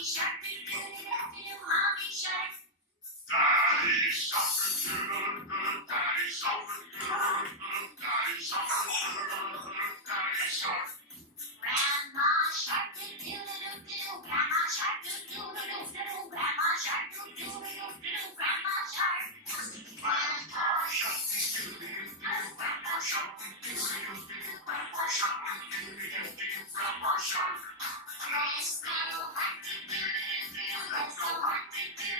shark, do-do-do-do-do, mommy shark. Daddy shark, do-do-do-do, daddy shark, do-do-do-do, daddy shark, do-do-do-do, daddy shark. Grandma shark, do-do-do-do-do, grandma shark, do-do-do-do-do, grandma shark, do-do-do-do-do, grandma shark. Grandpa shark, do-do-do-do, grandpa shark, do-do-do-do, grandpa shark, do-do-do-do, grandpa shark. Let's go, Do-do-do-do, let's go, do-do-do-do.